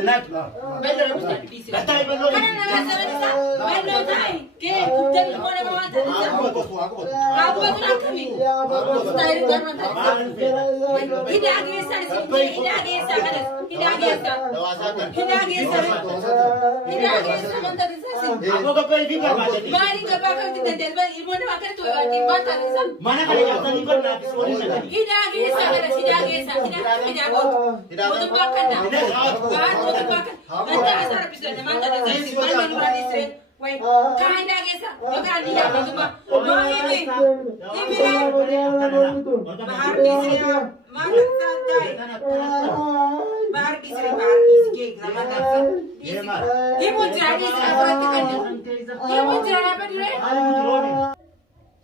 Tenang. Bello bisa bisa. Betai bello. Karena nasa bisa. Bello tai. Ke kudan mo na mga tao. Aku betul. Aku betul kami. Style garment. Hindi agisa si. Hindi agisa kada. Hindi agisa. Hindi agisa. Hindi agisa manta disa si. Aku kapal di berbahaya. Bari ka pa ka tintel ba ibo na makan to di bata disa. Mana kali kata ni pernah kisah ni. Hindi agisa kada. Hindi agisa. Hindi ako. Bodo bakan na. Bahar bodo bakan. Manta disa bisa manta disa si. Manta disa si. Wait, kain lagi sa. Makan dia bodo ba. Ini. Bahar kisah. Makan sadai. Bahar kisah ke zaman apa? Ibu jadi siapa kan? Ibu jadi apa dia?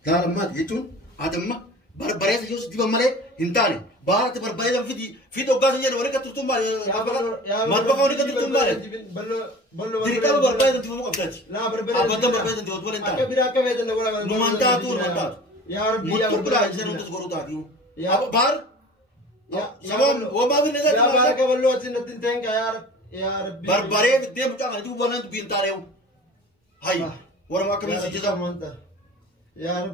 Kalau mat itu ada mat berbahaya sejauh di mana hintari. Bahar itu berbahaya dalam video gasnya orang kata tuh mbak, mat bakal orang kata tuh mbak. Jadi kalau berbahaya itu mau apa sih? Apa tuh berbahaya itu tuh lentah. Numanta tuh numanta. Mutu berbahaya sih untuk sekolah tadi. Apa bahar? Sama wabah ini saja. Ya bahar kalau lu aja nanti tengka ya. Berbahaya dia macam itu bukan itu pintar ya. Hai, orang makan misi juga. Ya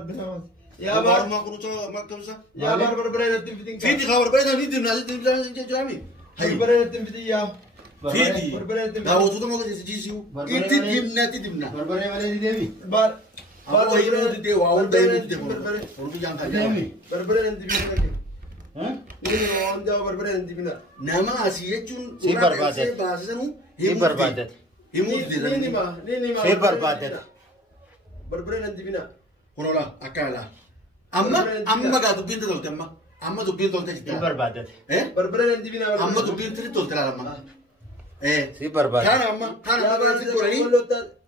benar. Ya baru makan uca makan uca. Ya baru berbahaya nanti fitting. Fiti kau berbahaya nanti nanti jami. Hai berbahaya nanti fitting ya. Fiti. Berbahaya nanti. Kau tuh mau jadi jisiu. Itu dimna. Berbahaya mana di Dewi? Bar itu dia wow dari itu dia. Orang tu jangan kaya. Berbahaya nanti bina lagi. Ini orang jauh berbahaya nanti bina. Nama Asia cun. Si berbadat. Si berbadat. Ini mah. Si berbadat. Berbahaya nanti bina. Korola akala. Amma gak tuh pintu tuh amma. Amma tuh pintu tuh Si berbadat. Berbahaya nanti bina. Amma tuh pintu tuh terlalu amma. Si berbadat. Karena masih kurang.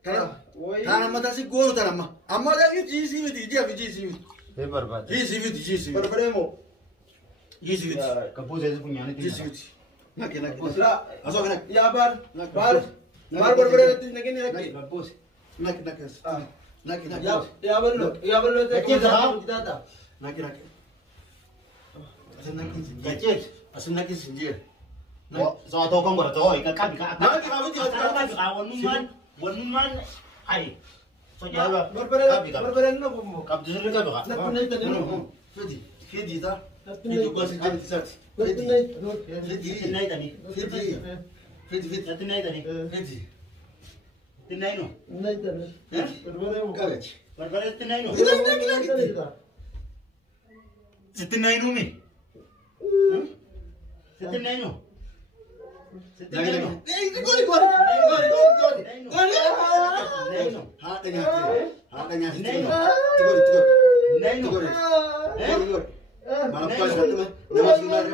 Karena masih kurang terlalu amma. Amma dah jisi dia jisi. Si berbadat. Jisi. Berbahaya mau. Jisi. Kapus itu punya ni. Jisi. Nak. Asal nak. Ya bar berbahaya nanti lagi. Kapus. Nak. Ya bello. Kita tak. Nak. Kecil. Asal nak sinjir. Oh, soal tokong berto, ikan kabi ka. Nak kamu tidak Wan man, ay. So jalo. Berbahaya nak mau. Kap justru ka ba? Nak punai tadi. Fidi ta. Fidi kau sinjir tisat. Tinay tani. Fidi. Tinay tani. Fidi. Tinay no. Naik tadi. Berbahaya mau. Kaget. Barbara tinay no. Gila. Tinay no mi. Tinay no. Tinay no. Gol. Hatanya. Tigor. Tinay no. Malam pas teman. Nama sunar.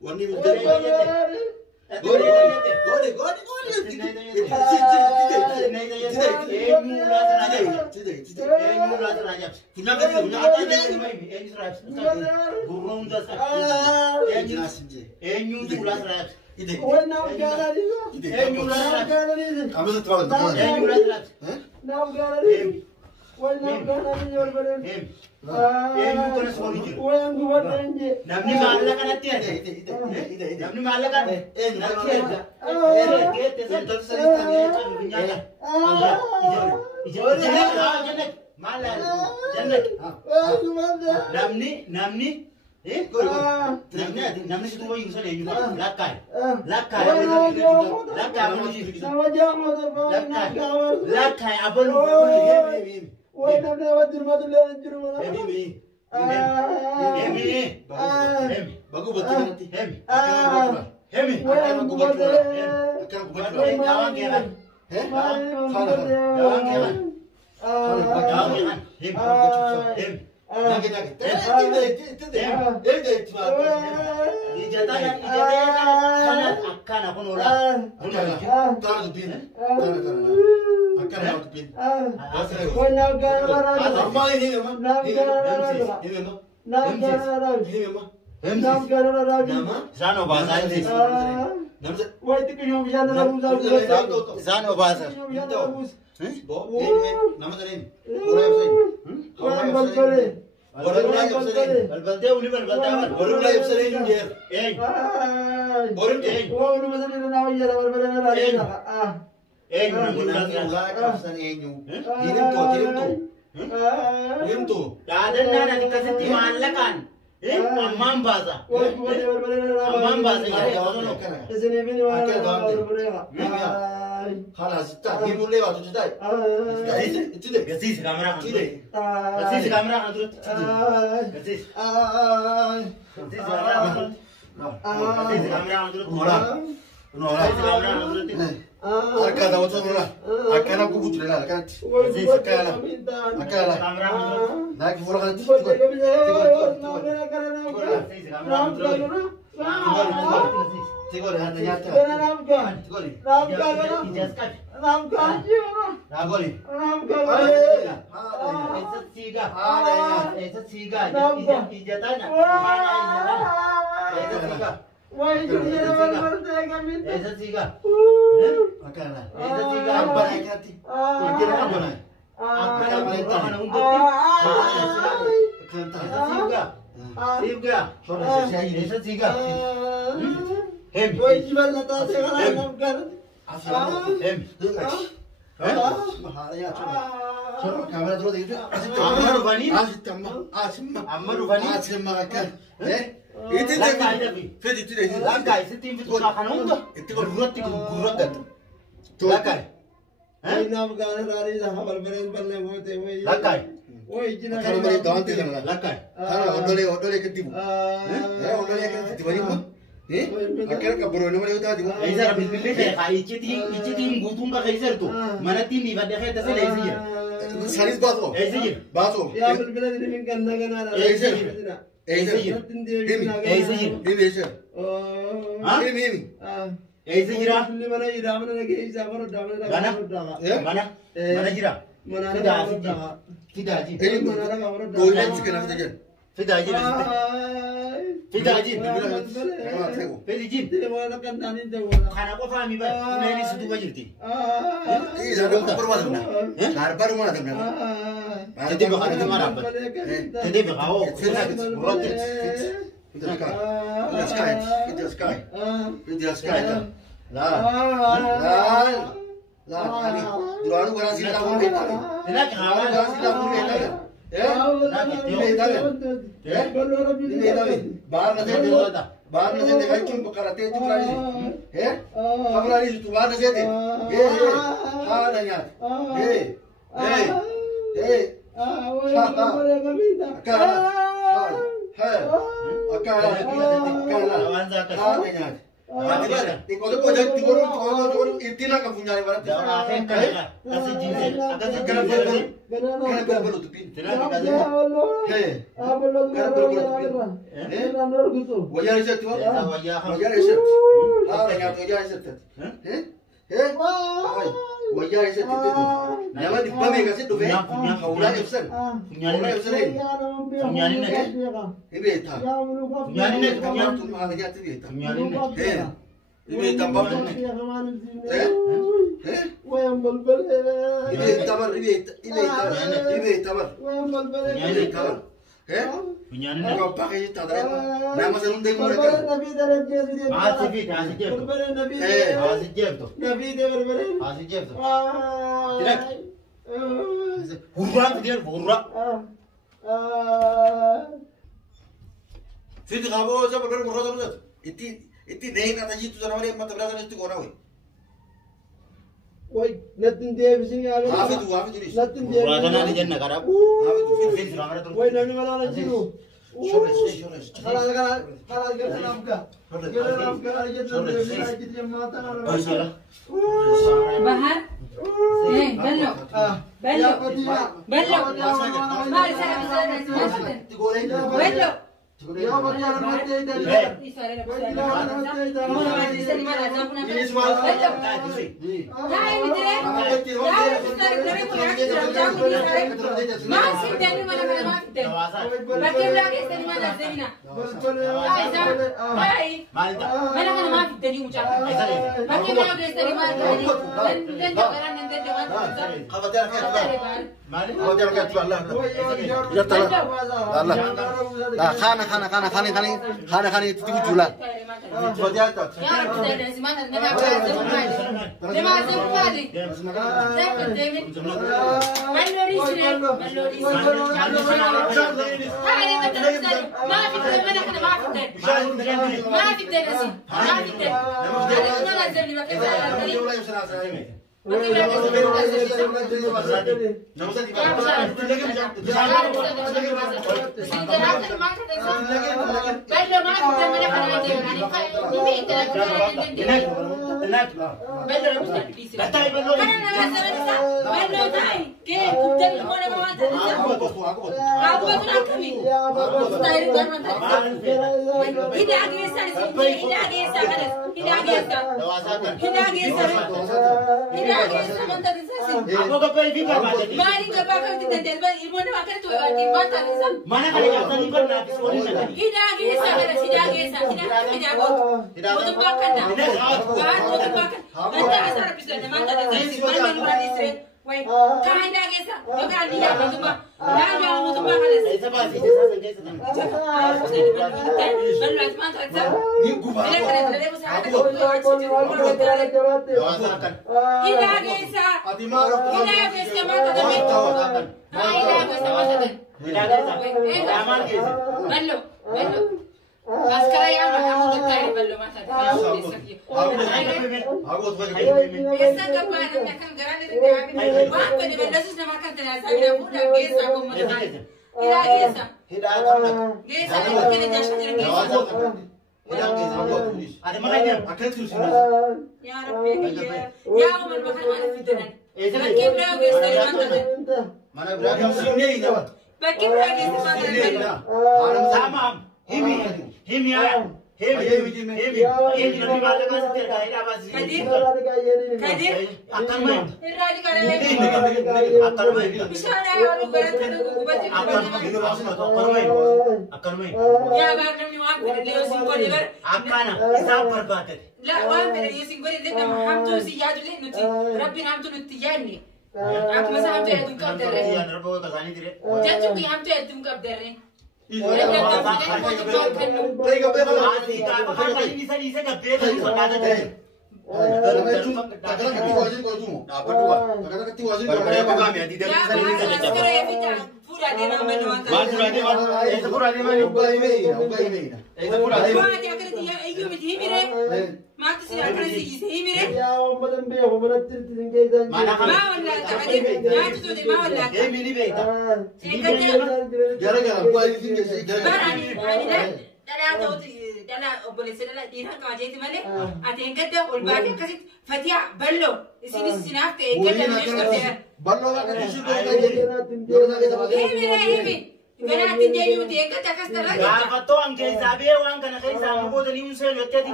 Wani musdef. Gol. Kamu setelah Namni maalla kanatti ade. Namni maalla kan. Natti ade. Keete santal sanitanya. Jannat. Maalla. Jannat. Namni. Namni situ mau yusa le yusa. Lakai. Lakai abon. Woi, namanya apa dirumah juru mana? Bagus betul nanti. Hemi. Akan aku buat. Jawang kelan. Zano bahasa Inggris. Zano bahasa. Nama tadi. Warra ibsanii. Balbaltee uli balbaltee amal. Warra ibsanii hin jeer. Ey. Borim je. Ey namoonni Himtu. dhaadannaan ati akkasitti maallaqaan ammaan baasa. Ammaan baasa Khalas tak himullee baatu jidai. Ittide. Gasiisi kaameraa kan ture. Gasiisi kaameraa kan ture. Gasiisi. Gasiisi kaameraa kan ture. Gasiisi kaameraa kan ture. Gasiisi kaameraa kan ture. Harka daawwatu irraa akkana gubutu dha kanatti. Gasiisi akkana. Akkana. Kaameraa kan ture. Naaki fuula kanatti. Gasiisi kaameraa kan ture. Tigori handa nyaata. Tigori. Ijas qabi. Nagoli. Eessa siigaa? Haadha nyaata. Eessa siigaa? Ijataana. Eessa siigaa? Eessa siigaa? Akkana. Eessa siigaa? Abbana kanatti. Ejjera abbana. Akkana beektaa kana hundatti. Akkanta. Eessa siigaa? Siigaa. Eessa siigaa? Hemi. Hemi. Kamera dura deegte. Amma dhufanii. Asitamma. Asimma. Amma dhufanii. Asimma akka. Itti Lakkaa deegte. Fedi itti deegte. Lakkaa isittiin fituudhaa kana hunda itti gurguratti gurguradda. Lakkaa. Lakkaa. Kana malee daawwante kana. Lakkaa. Kana odolee katibu. Odolee katibu bari ko. Akkana qabroon nama yoo taati. Eesara bilbilli feeqa iccitiin guutuun bakka isartu manatti miifadde feete sila eessi jira. Sanis baasoo. Eessi jira. Baasoo. Eessi jira. Eessi jira. Eessi jira. Eessi jira. Himi eessi. Himi himi. Eessi jira. Mana jira. Fidaa jira. Dooyinsi kana fida jedhu. Fidaa jira. Fidaa jira. Fedi jira. Kana qofaa mi bara kuneen si duuba jirti. Garbaru mana damna. Tede bakka nama dhaabbat. Tede bakka hoo gurratti. Duraanu garaa si dhaabuu beekame. Silaa qaama Garaa si dhaabuu beekame. Bahar nasete kai kim bakarate tukrani khabrani tu bahar nasete ha nanya akala ha nanya Itina ka punyari barat. Kasi jinse. Kasi Kana jinse. berbelu tupin. Wajah riset tu. Wajah riset. Nanya wajah riset. Wajah riset itu. Nama di bami kasih tu be. Ulah efsen. Ulah efsen. Punyani nak. Ibe ta. Punyani nak. Punyani tu mana jati be ta. Punyani nak. Ibe tambah tu. Ibe tabar. Punyani nak. Kau pakai itu tak ada. Nama senun deng mereka. Masih fit, masih jeb tu. Masih jeb tu. Masih jeb tu. Tidak. Hurra dia hurra. Fit kabo sabar bermurah sabar. Itu deh nak aja tu sana mereka mata berasa itu kau nak. Hafi tu ni. Hurra tanah di jannah karab. Hafi tu fit. Fit ramai tu. Shores. Bahar. Bello. Mari saya bisa. Bello. Mana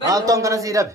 Alton kana sirap.